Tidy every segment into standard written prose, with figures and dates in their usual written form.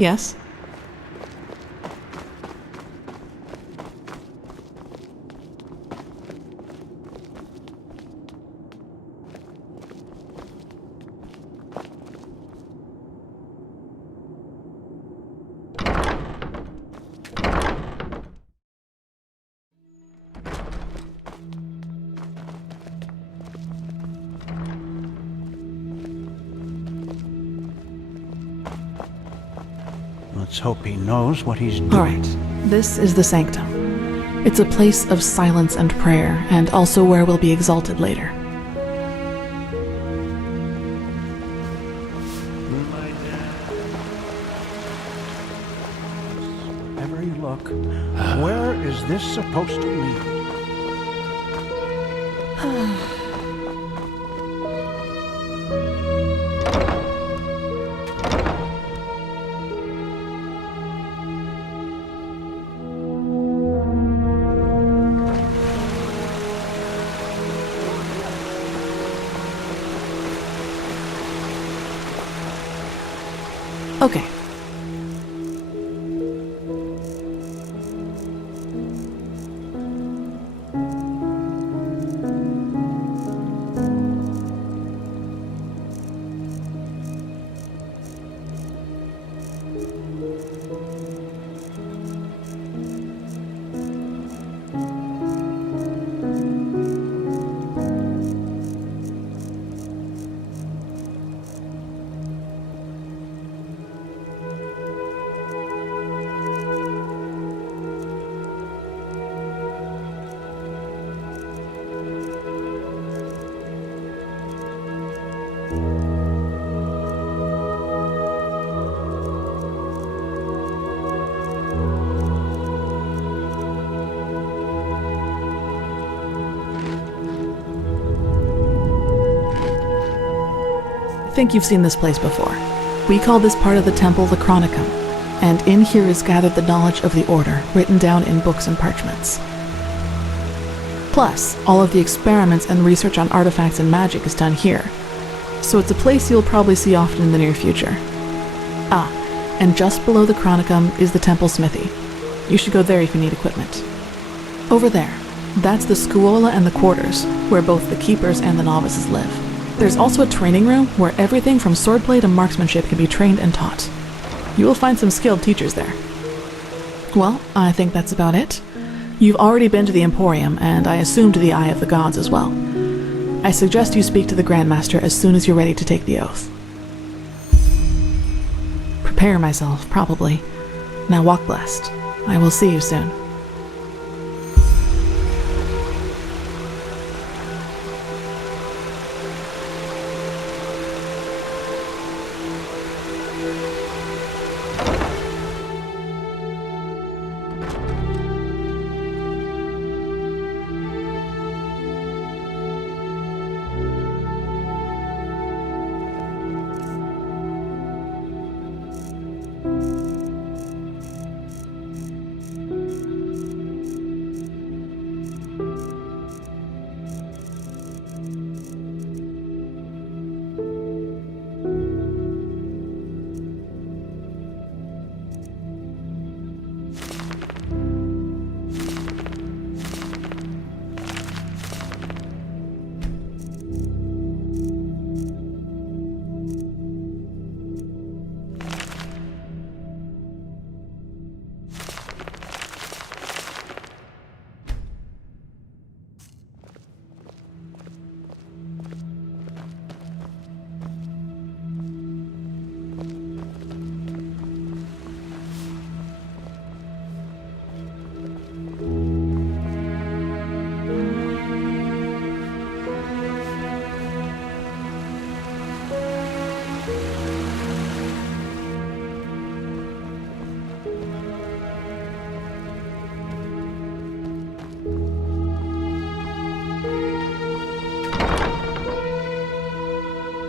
Yes? Let's hope he knows what he's doing. All right. This is the sanctum. It's a place of silence and prayer, and also where we'll be exalted later. Wherever you look, where is this supposed to lead? Okay. I think you've seen this place before. We call this part of the temple the Chronicum, and in here is gathered the knowledge of the Order, written down in books and parchments. Plus, all of the experiments and research on artifacts and magic is done here, so it's a place you'll probably see often in the near future. Ah, and just below the Chronicum is the temple smithy. You should go there if you need equipment. Over there, that's the Scuola and the quarters, where both the keepers and the novices live. There's also a training room where everything from swordplay to marksmanship can be trained and taught. You will find some skilled teachers there. Well, I think that's about it. You've already been to the Emporium, and I assume to the Eye of the Gods as well. I suggest you speak to the Grandmaster as soon as you're ready to take the oath. Prepare myself, probably. Now walk blessed. I will see you soon.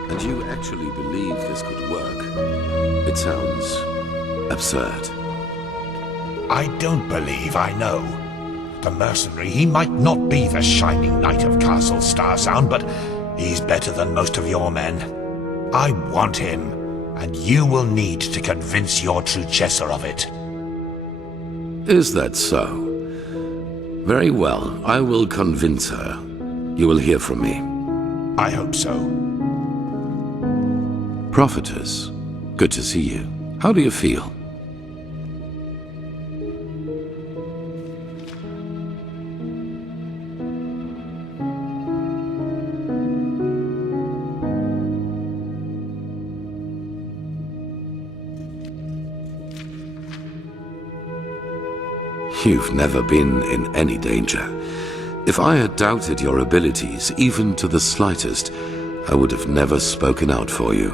And you actually believe this could work? It sounds absurd. I don't believe I know. The mercenary, he might not be the shining knight of Castle Starsound, but he's better than most of your men. I want him. and you will need to convince your true Chesser of it. Is that so? Very well, I will convince her. You will hear from me. I hope so. Prophetess, good to see you. How do you feel? You've never been in any danger. If I had doubted your abilities, even to the slightest, I would have never spoken out for you.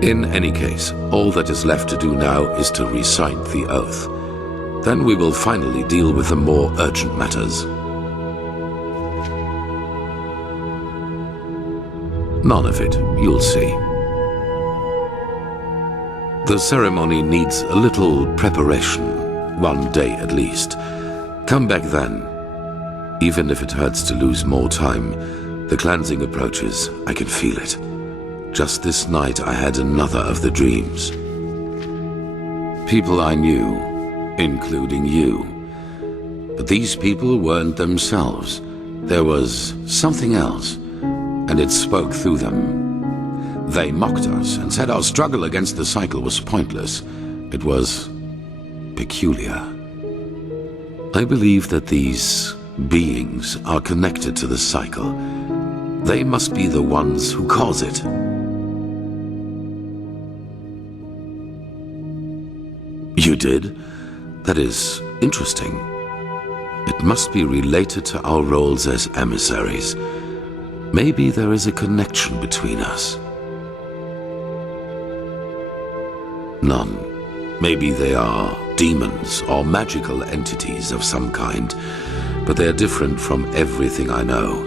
In any case, all that is left to do now is to recite the oath. Then we will finally deal with the more urgent matters. None of it, you'll see. The ceremony needs a little preparation. 1 day at least. Come back then. Even if it hurts to lose more time, the cleansing approaches. I can feel it. Just this night I had another of the dreams. People I knew, including you. But these people weren't themselves. There was something else, and it spoke through them. They mocked us and said our struggle against the cycle was pointless. It was peculiar. I believe that these beings are connected to the cycle. They must be the ones who cause it. You did? That is interesting. It must be related to our roles as emissaries. Maybe there is a connection between us. None. Maybe they are demons or magical entities of some kind, but they are different from everything I know.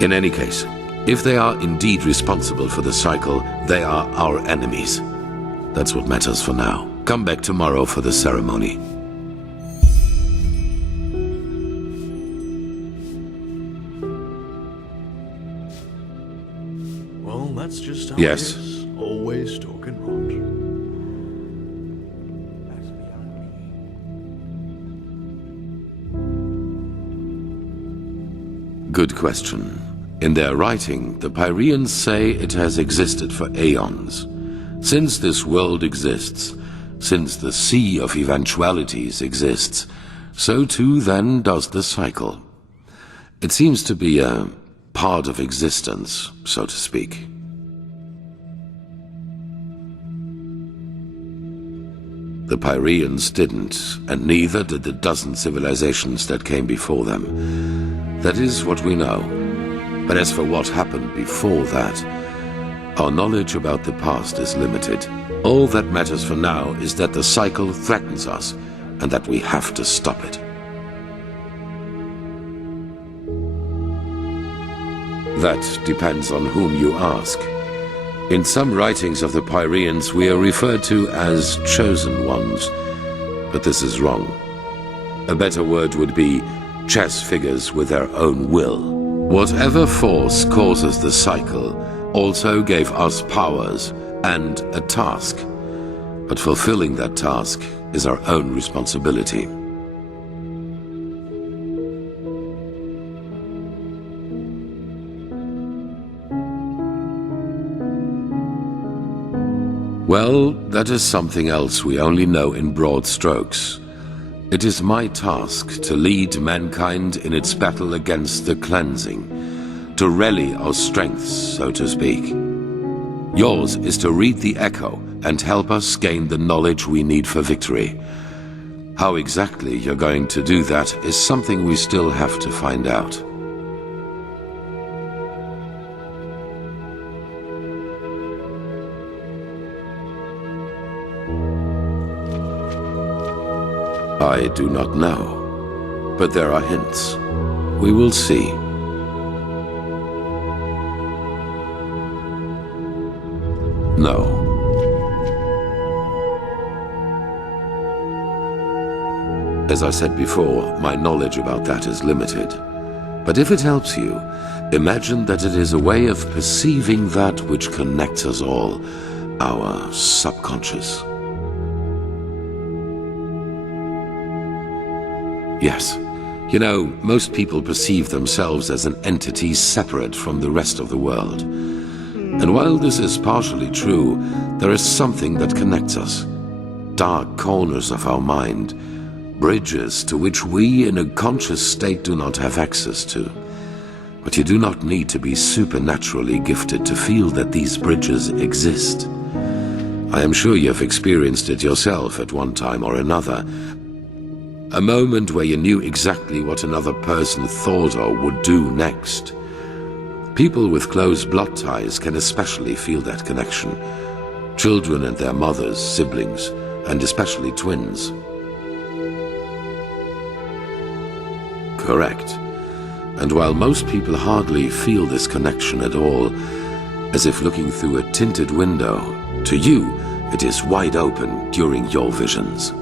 In any case, if they are indeed responsible for the cycle, they are our enemies. That's what matters for now. Come back tomorrow for the ceremony. Well, that's just how Yes. it is. Always talking rot. Good question. In their writing, the Pyreans say it has existed for aeons. Since this world exists, since the sea of eventualities exists, so too then does the cycle. It seems to be a part of existence, so to speak. The Pyreans didn't, and neither did the dozen civilizations that came before them. That is what we know. But as for what happened before that, our knowledge about the past is limited. All that matters for now is that the cycle threatens us, and that we have to stop it. That depends on whom you ask. In some writings of the Pyreans, we are referred to as chosen ones, but this is wrong. A better word would be chess figures with their own will. Whatever force causes the cycle also gave us powers and a task, but fulfilling that task is our own responsibility. Well, that is something else we only know in broad strokes. It is my task to lead mankind in its battle against the cleansing, to rally our strengths, so to speak. Yours is to read the echo and help us gain the knowledge we need for victory. How exactly you're going to do that is something we still have to find out. I do not know, but there are hints. We will see. No. As I said before, my knowledge about that is limited. But if it helps you, imagine that it is a way of perceiving that which connects us all, our subconscious. Yes. You know, most people perceive themselves as an entity separate from the rest of the world. And while this is partially true, there is something that connects us. Dark corners of our mind, bridges to which we in a conscious state do not have access to. But you do not need to be supernaturally gifted to feel that these bridges exist. I am sure you have experienced it yourself at one time or another. A moment where you knew exactly what another person thought or would do next. People with close blood ties can especially feel that connection. Children and their mothers, siblings, and especially twins. Correct. And while most people hardly feel this connection at all, as if looking through a tinted window, to you it is wide open during your visions.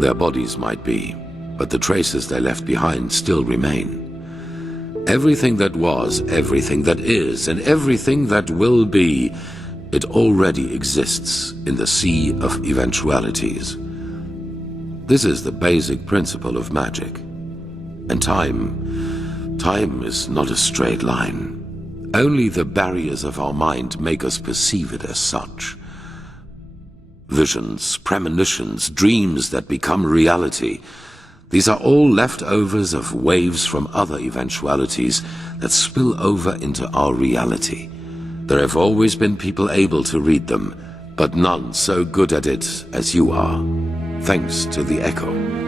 Their bodies might be, but the traces they left behind still remain. Everything that was, everything that is, and everything that will be, it already exists in the sea of eventualities. This is the basic principle of magic. And time is not a straight line. Only the barriers of our mind make us perceive it as such. Visions, premonitions, dreams that become reality. These are all leftovers of waves from other eventualities that spill over into our reality. There have always been people able to read them, but none so good at it as you are, thanks to the echo.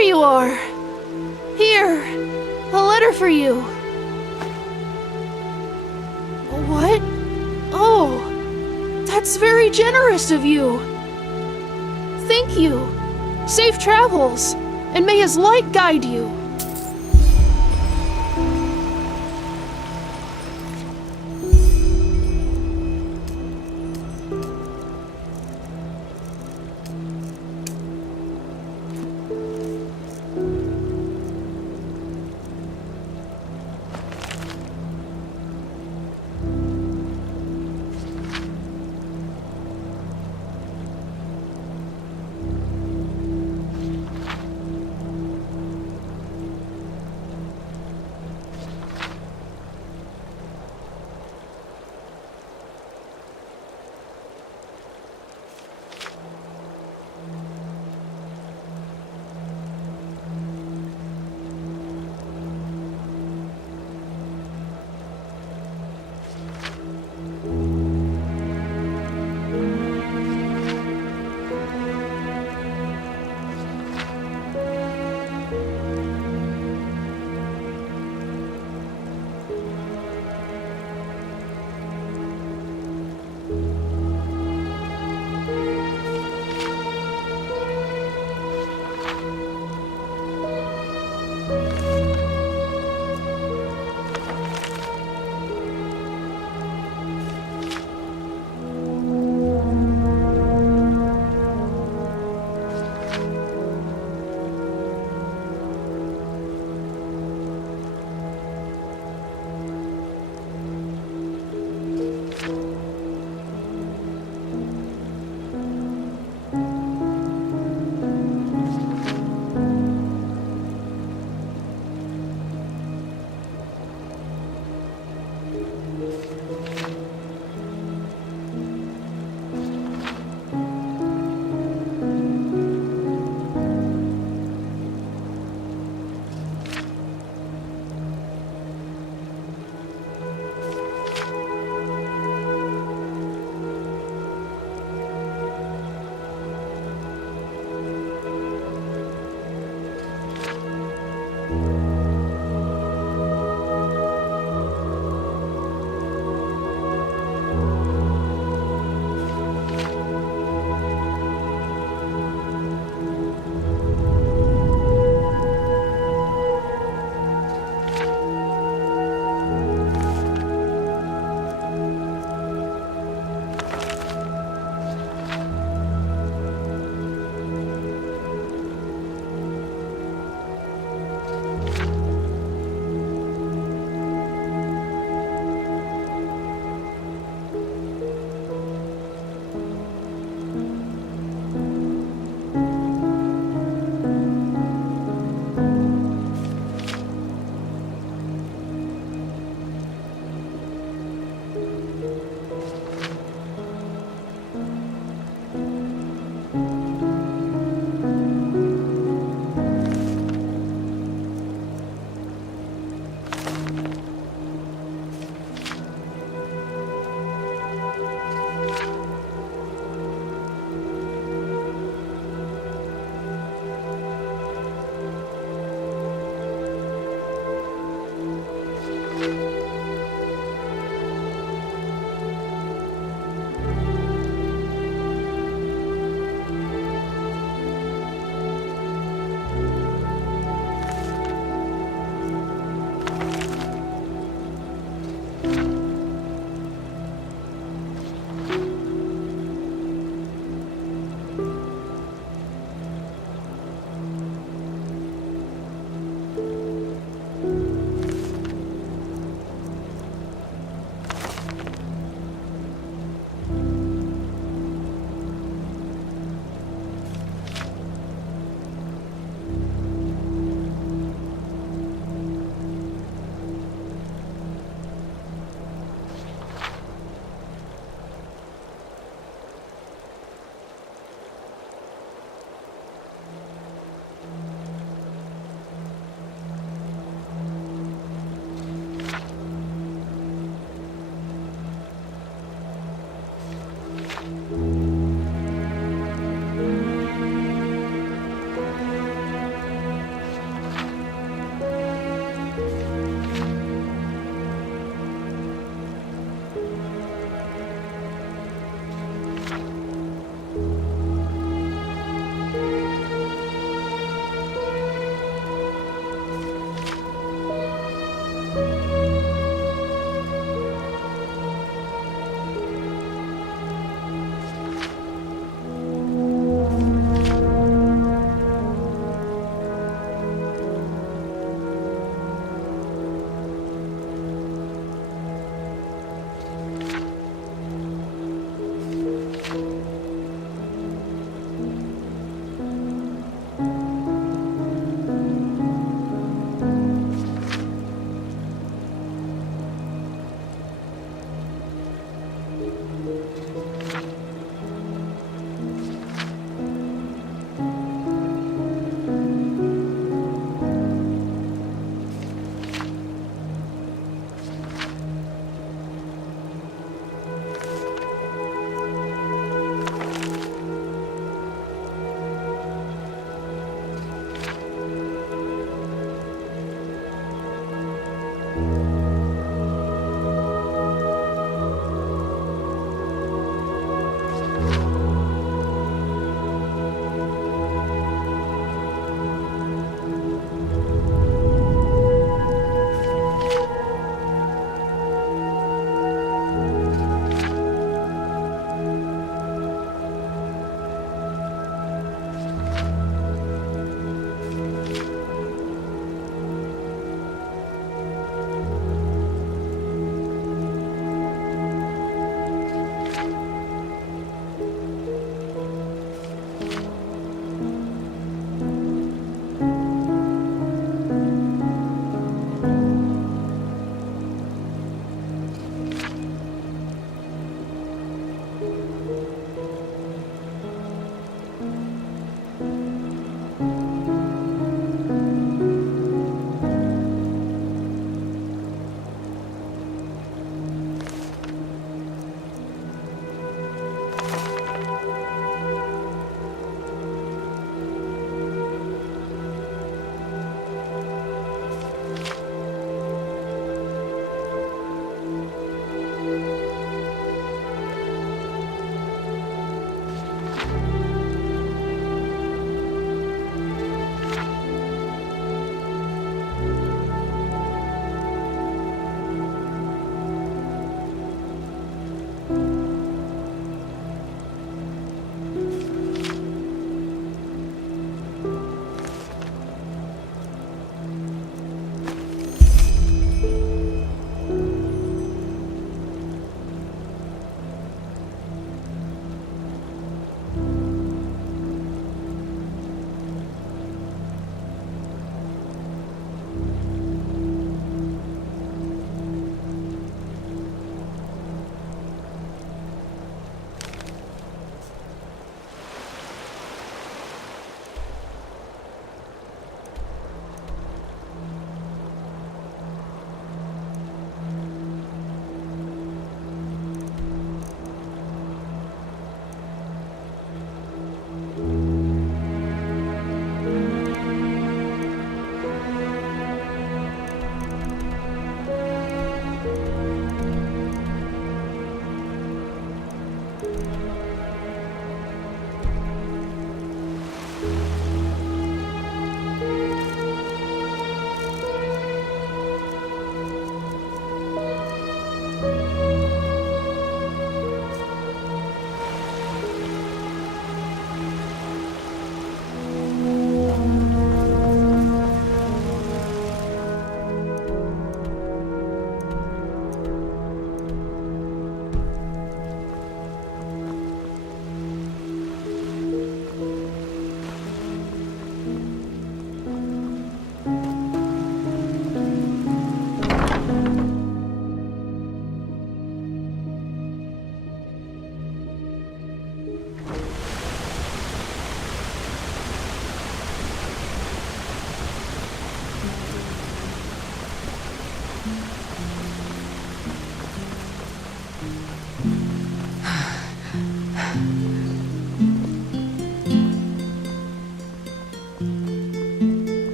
You are. Here, a letter for you. What? Oh, that's very generous of you. Thank you. Safe travels, and may his light guide you.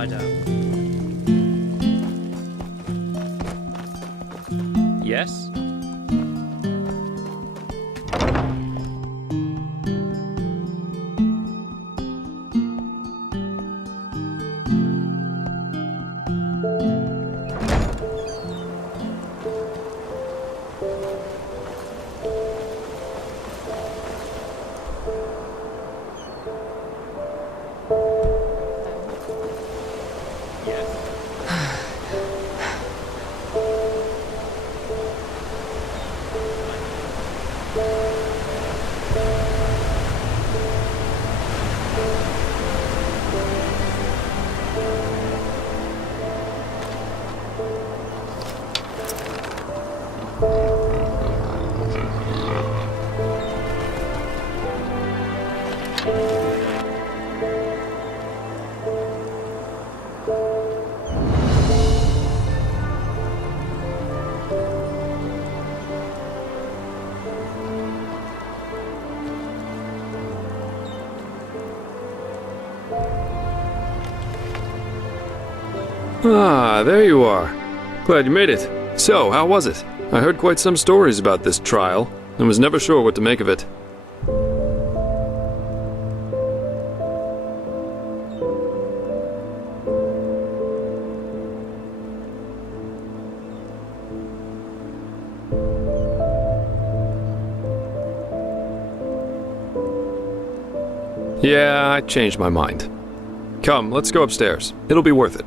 Madame. Yes? Ah, there you are. Glad you made it. So, how was it? I heard quite some stories about this trial, and was never sure what to make of it. Yeah, I changed my mind. Come, let's go upstairs. It'll be worth it.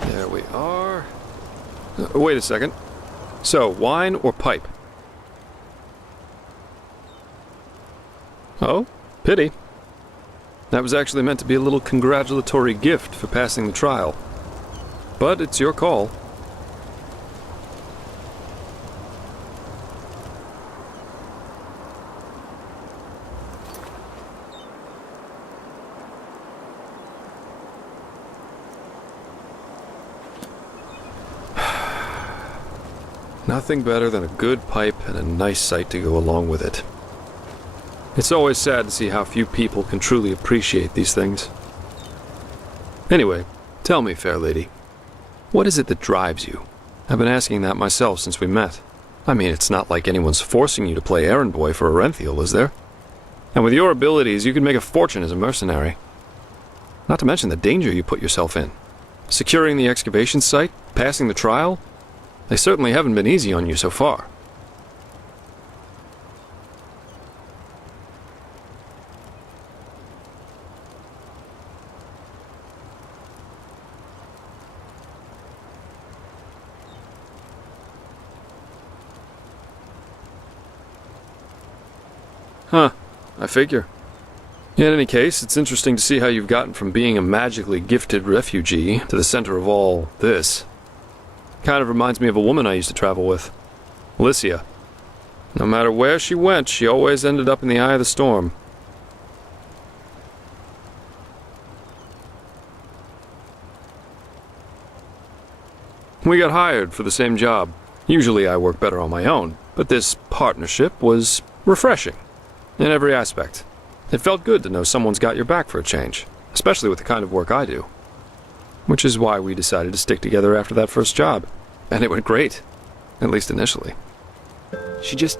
There we are. Wait a second. So, wine or pipe? Oh, pity. That was actually meant to be a little congratulatory gift for passing the trial. But it's your call. Nothing better than a good pipe and a nice sight to go along with it. It's always sad to see how few people can truly appreciate these things. Anyway, tell me, fair lady, what is it that drives you? I've been asking that myself since we met. I mean, it's not like anyone's forcing you to play errand boy for Orenthiel, is there? And with your abilities, you could make a fortune as a mercenary. Not to mention the danger you put yourself in. Securing the excavation site, passing the trial, they certainly haven't been easy on you so far. Huh, I figure. In any case, it's interesting to see how you've gotten from being a magically gifted refugee to the center of all this. Kind of reminds me of a woman I used to travel with, Alicia. No matter where she went, she always ended up in the eye of the storm. We got hired for the same job. Usually I work better on my own, but this partnership was refreshing in every aspect. It felt good to know someone's got your back for a change, especially with the kind of work I do. which is why we decided to stick together after that first job. And it went great, at least initially. She just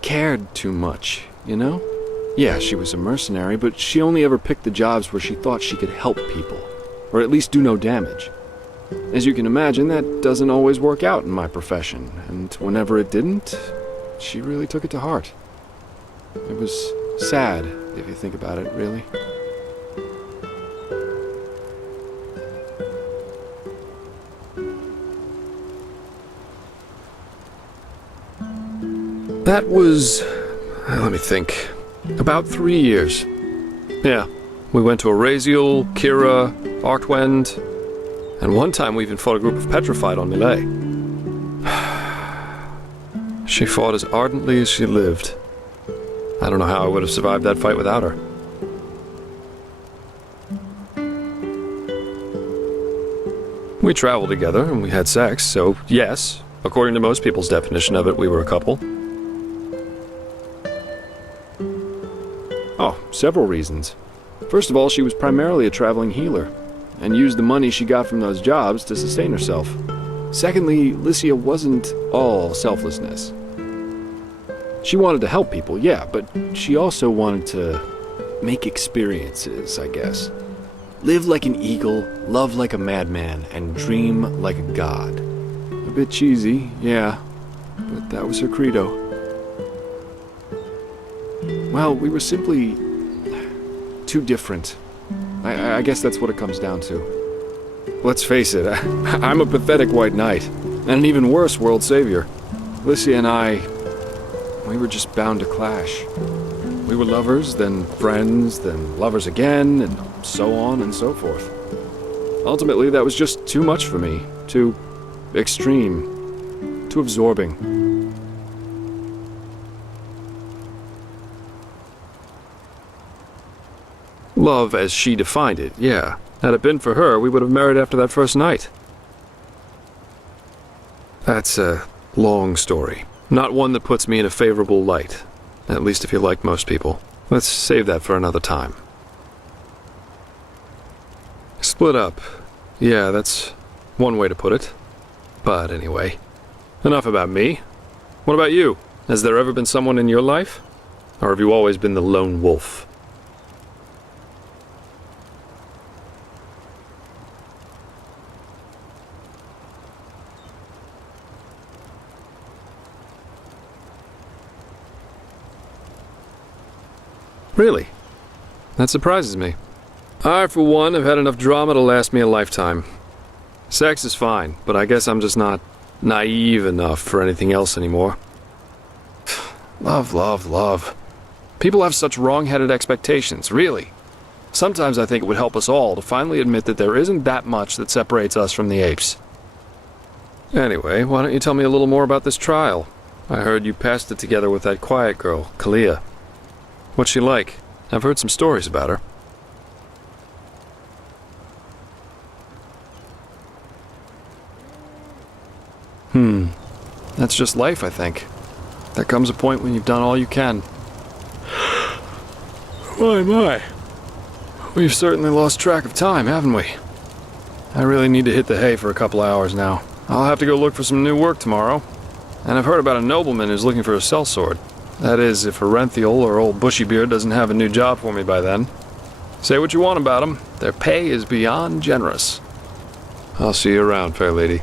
cared too much, you know? Yeah, she was a mercenary, but she only ever picked the jobs where she thought she could help people, or at least do no damage. As you can imagine, that doesn't always work out in my profession, and whenever it didn't, she really took it to heart. It was sad, if you think about it, really. That was, let me think, about 3 years. Yeah, we went to Araziel, Kira, Artwend, and one time we even fought a group of Petrified on Melee. She fought as ardently as she lived. I don't know how I would have survived that fight without her. We traveled together and we had sex, so yes, according to most people's definition of it, we were a couple. Oh, several reasons. First of all, she was primarily a traveling healer, and used the money she got from those jobs to sustain herself. Secondly, Lycia wasn't all selflessness. She wanted to help people, yeah, but she also wanted to make experiences, I guess. Live like an eagle, love like a madman, and dream like a god. A bit cheesy, yeah, but that was her credo. Well, we were simply too different. I guess that's what it comes down to. Let's face it, I'm a pathetic white knight, and an even worse world savior. Lycia and I, we were just bound to clash. We were lovers, then friends, then lovers again, and so on and so forth. Ultimately, that was just too much for me. Too extreme. Too absorbing. Love as she defined it, yeah. Had it been for her, we would have married after that first night. That's a long story. Not one that puts me in a favorable light. At least if you like most people. Let's save that for another time. Split up. Yeah, that's one way to put it. But anyway, enough about me. What about you? Has there ever been someone in your life? Or have you always been the lone wolf? Really? That surprises me. I, for one, have had enough drama to last me a lifetime. Sex is fine, but I guess I'm just not naive enough for anything else anymore. Love, love, love. People have such wrong-headed expectations, really. Sometimes I think it would help us all to finally admit that there isn't that much that separates us from the apes. Anyway, why don't you tell me a little more about this trial? I heard you passed it together with that quiet girl, Kalia. What's she like? I've heard some stories about her. That's just life, I think. There comes a point when you've done all you can. My. We've certainly lost track of time, haven't we? I really need to hit the hay for a couple hours now. I'll have to go look for some new work tomorrow. And I've heard about a nobleman who's looking for a sellsword. That is, if Arenthiel or old Bushybeard doesn't have a new job for me by then. Say what you want about them, their pay is beyond generous. I'll see you around, fair lady.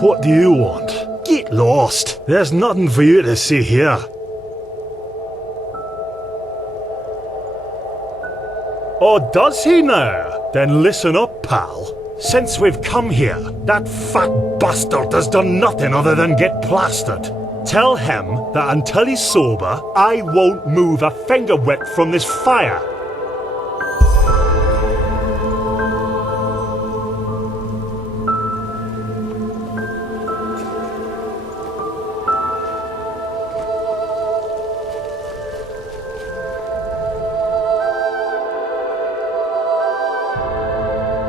What do you want? Get lost. There's nothing for you to see here. Oh, does he now? Then listen up, pal. Since we've come here, that fat bastard has done nothing other than get plastered. Tell him that until he's sober, I won't move a finger width from this fire.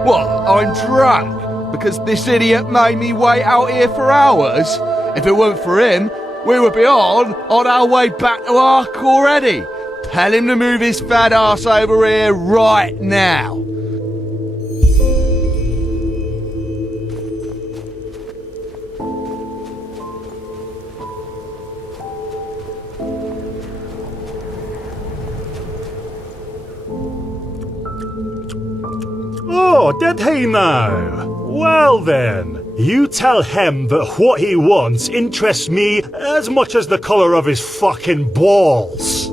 What, I'm drunk? Because this idiot made me wait out here for hours? If it weren't for him, we would be on our way back to Ark already. Tell him to move his fat ass over here right now. Oh, did he now? Well then, you tell him that what he wants interests me as much as the colour of his fucking balls.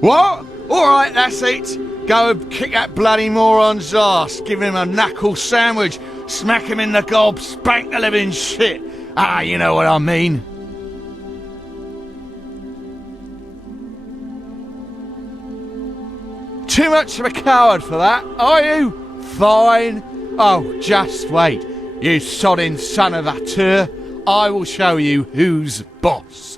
What? Alright, that's it. Go and kick that bloody moron's ass. Give him a knuckle sandwich. Smack him in the gob. Spank the living shit. Ah, you know what I mean. Too much of a coward for that, are you? Fine. Oh, just wait. You sodding son of a tur. I will show you who's boss.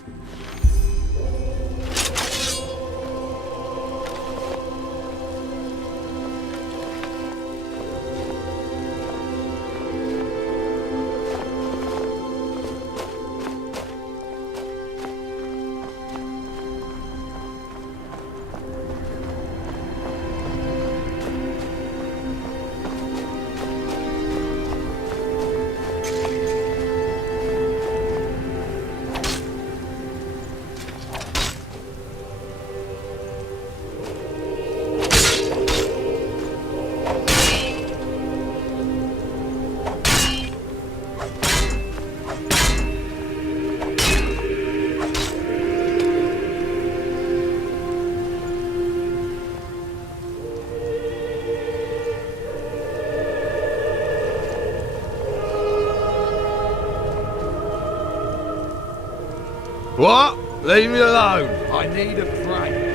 What? Leave me alone. I need a break.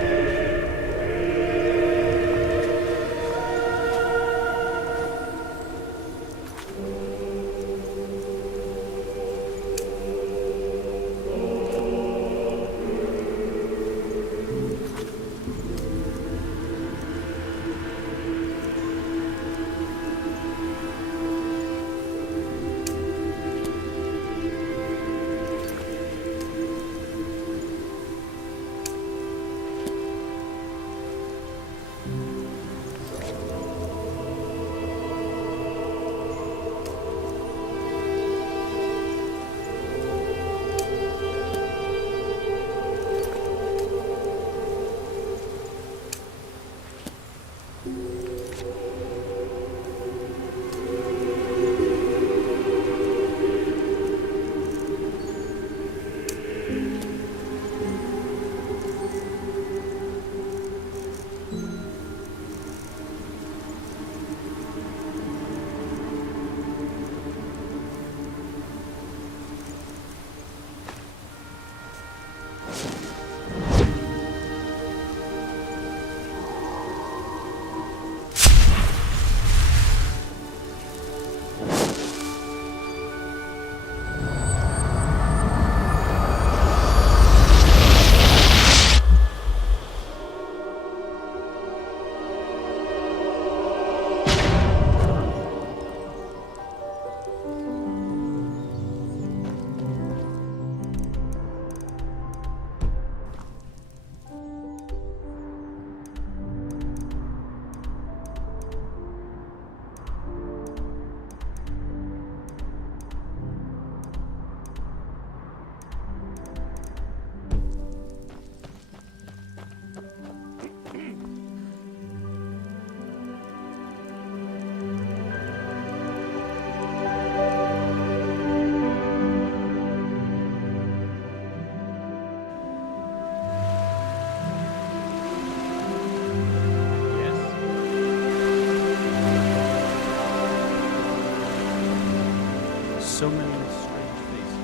so many strange faces.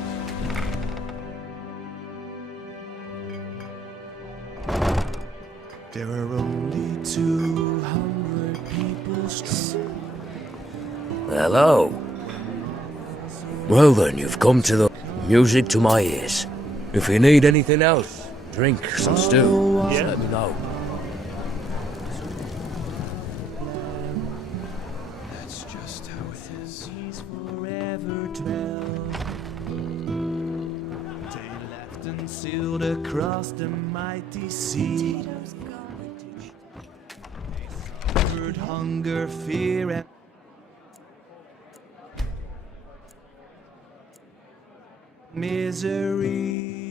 There are only 200 people strong. Hello. Well then, you've come to the music to my ears. If you need anything else, drink, some stew, just let me know. That's just how it is. He's forever dwell. They left and sailed across the mighty sea. They suffered hunger, fear, and misery.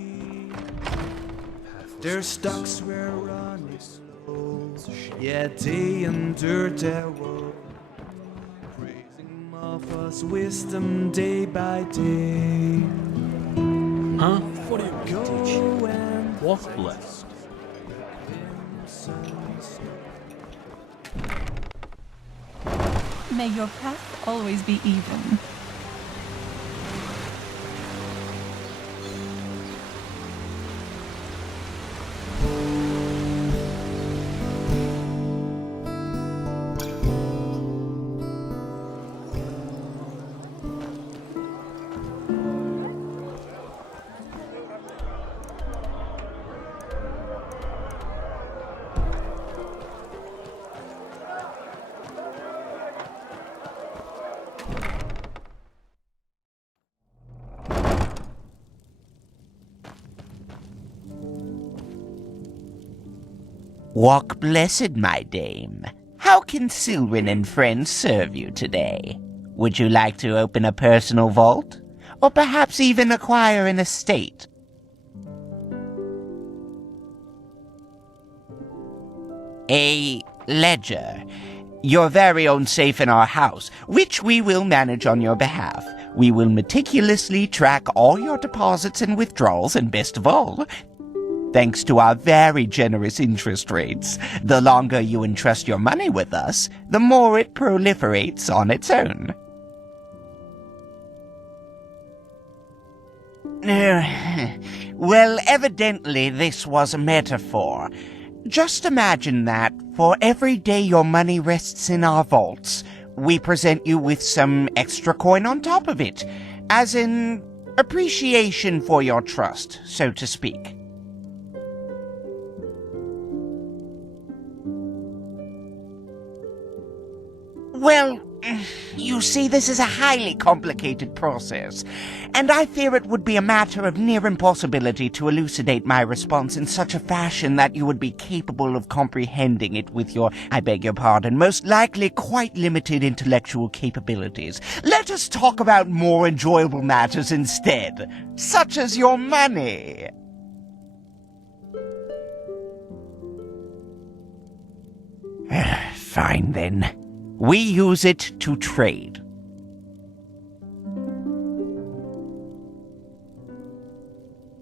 Their stocks were running low, yet they endured their woe, praising Martha's wisdom day by day. Huh? What do you Go teach? and Walk blessed. May your path always be even. Walk blessed, my dame. How can Silrin and friends serve you today? Would you like to open a personal vault? Or perhaps even acquire an estate? A ledger. Your very own safe in our house, which we will manage on your behalf. We will meticulously track all your deposits and withdrawals, and best of all, thanks to our very generous interest rates, the longer you entrust your money with us, the more it proliferates on its own. Well, evidently this was a metaphor. Just imagine that for every day your money rests in our vaults, we present you with some extra coin on top of it, as in appreciation for your trust, so to speak. Well, you see, this is a highly complicated process, and I fear it would be a matter of near impossibility to elucidate my response in such a fashion that you would be capable of comprehending it with your, I beg your pardon, most likely quite limited intellectual capabilities. Let us talk about more enjoyable matters instead, such as your money. Fine then. We use it to trade.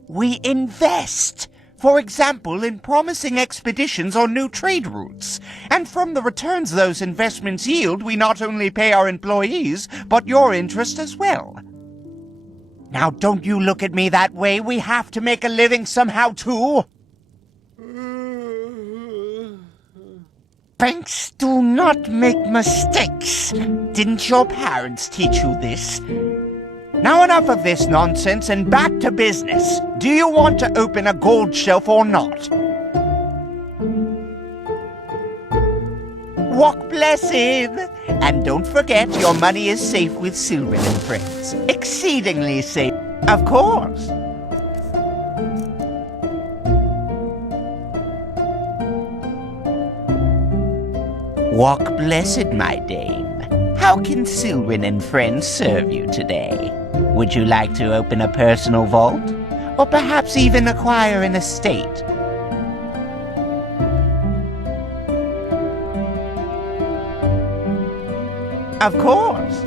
We invest, for example, in promising expeditions on new trade routes. And from the returns those investments yield, we not only pay our employees, but your interest as well. Now, don't you look at me that way. We have to make a living somehow, too. Banks do not make mistakes. Didn't your parents teach you this? Now enough of this nonsense and back to business. Do you want to open a gold shelf or not? Walk blessed! And don't forget, your money is safe with Silrin and friends. Exceedingly safe, of course. Walk blessed, my dame. How can Silrin and friends serve you today? Would you like to open a personal vault? Or perhaps even acquire an estate? Of course.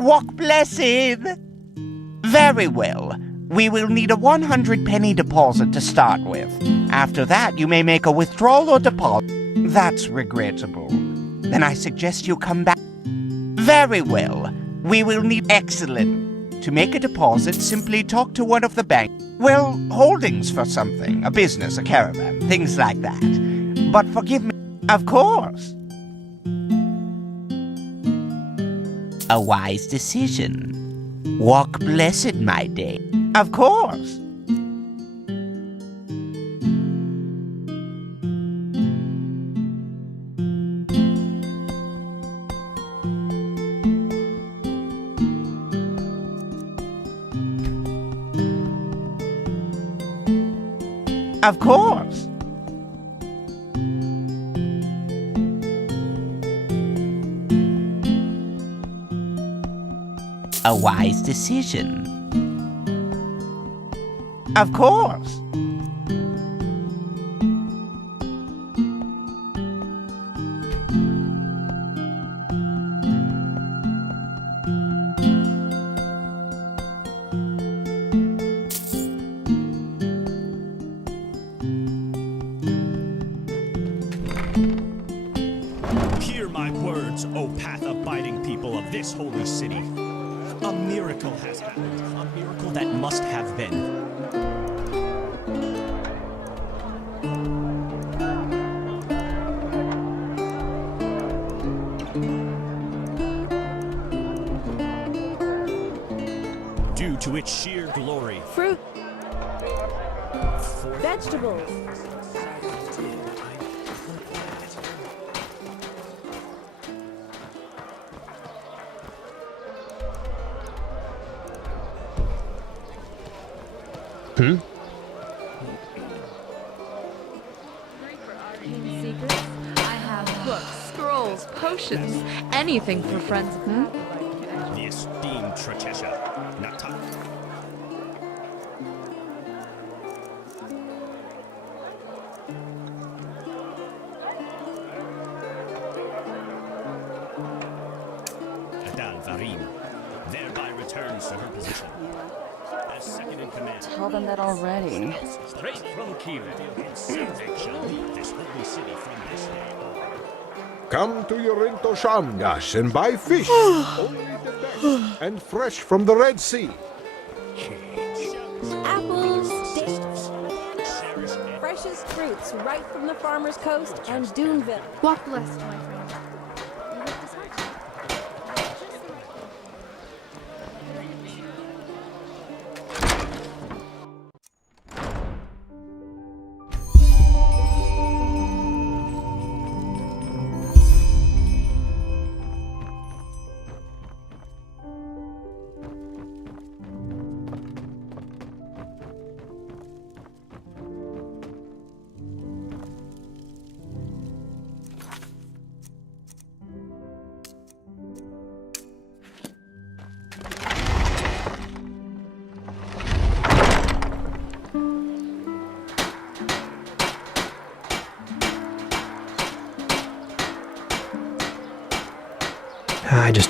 Walk blessed! Very well. We will need a 100 penny deposit to start with. After that, you may make a withdrawal or deposit. That's regrettable. Then I suggest you come back. Very well. We will need excellent. To make a deposit, simply talk to one of the bank. Well, holdings for something. A business, a caravan, things like that. But forgive me. Of course. A wise decision. Walk blessed, my day. Of course. Of course. A wise decision. Of course. Hear my words, O path-abiding people of this holy city. A miracle has happened, a miracle that must have been. Due to its sheer glory. Fruit. Vegetables. Secrets? I have books, scrolls, potions, anything for friends. The esteemed Trakesha, Nata. Adal Varim thereby returns to her position as second in command. Tell them that already. Straight from Kiev, and Sandvik shall lead this holy city from this day on. Come to Yorinto Shamgash and buy fish. Only the best and fresh from the Red Sea. Apples, dates, freshest fruits right from the farmer's coast and Duneville. Walk blessed, my friend. I just